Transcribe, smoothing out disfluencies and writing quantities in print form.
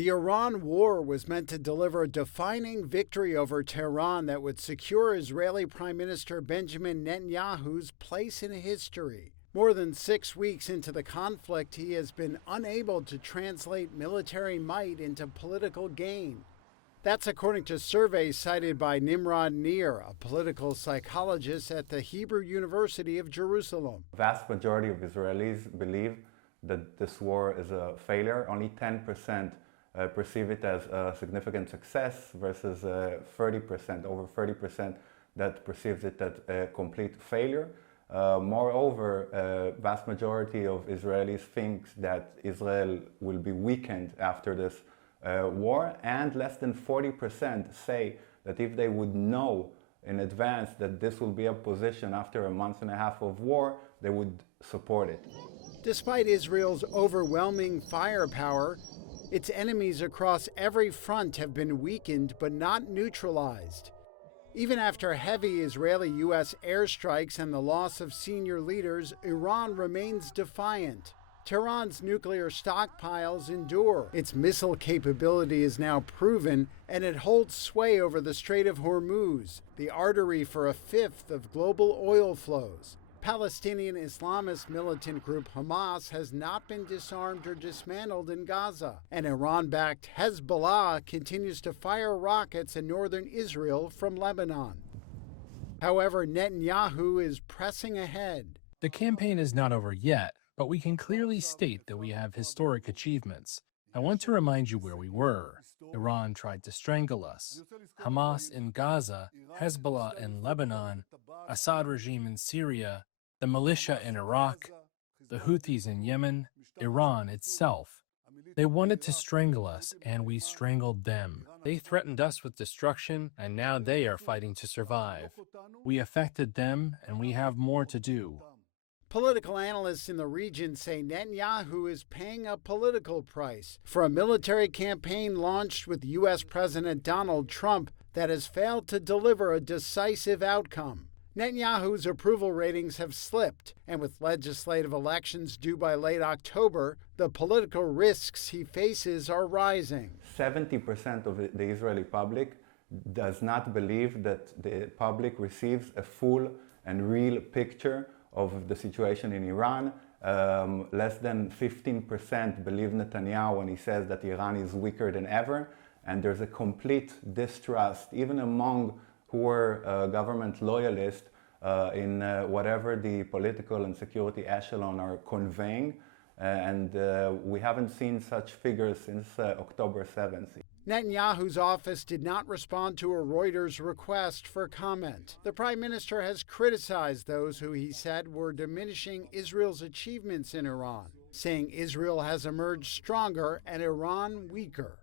The Iran war was meant to deliver a defining victory over Tehran that would secure Israeli Prime Minister Benjamin Netanyahu's place in history. More than 6 weeks into the conflict, he has been unable to translate military might into political gain. That's according to surveys cited by Nimrod Nir, a political psychologist at the Hebrew University of Jerusalem. The vast majority of Israelis believe that this war is a failure. Only 10% perceive it as a significant success versus 30%, over 30% that perceives it as a complete failure. Moreover, vast majority of Israelis think that Israel will be weakened after this war, and less than 40% say that if they would know in advance that this will be a position after a month and a half of war, they would support it. Despite Israel's overwhelming firepower, its enemies across every front have been weakened but not neutralized. Even after heavy Israeli-U.S. airstrikes and the loss of senior leaders, Iran remains defiant. Tehran's nuclear stockpiles endure. Its missile capability is now proven, and it holds sway over the Strait of Hormuz, the artery for a fifth of global oil flows. Palestinian Islamist militant group Hamas has not been disarmed or dismantled in Gaza, and Iran-backed Hezbollah continues to fire rockets in northern Israel from Lebanon. However, Netanyahu is pressing ahead. The campaign is not over yet, but we can clearly state that we have historic achievements. I want to remind you where we were. Iran tried to strangle us. Hamas in Gaza, Hezbollah in Lebanon, Assad regime in Syria, the militia in Iraq, the Houthis in Yemen, Iran itself. They wanted to strangle us, and we strangled them. They threatened us with destruction, and now they are fighting to survive. We affected them, and we have more to do. Political analysts in the region say Netanyahu is paying a political price for a military campaign launched with U.S. President Donald Trump that has failed to deliver a decisive outcome. Netanyahu's approval ratings have slipped, and with legislative elections due by late October, the political risks he faces are rising. 70% of the Israeli public does not believe that the public receives a full and real picture of the situation in Iran. Less than 15% believe Netanyahu when he says that Iran is weaker than ever, and there's a complete distrust, even among who are government loyalists in whatever the political and security echelon are conveying, and we haven't seen such figures since October 7th. Netanyahu's office did not respond to a Reuters request for comment. The prime minister has criticized those who he said were diminishing Israel's achievements in Iran, saying Israel has emerged stronger and Iran weaker.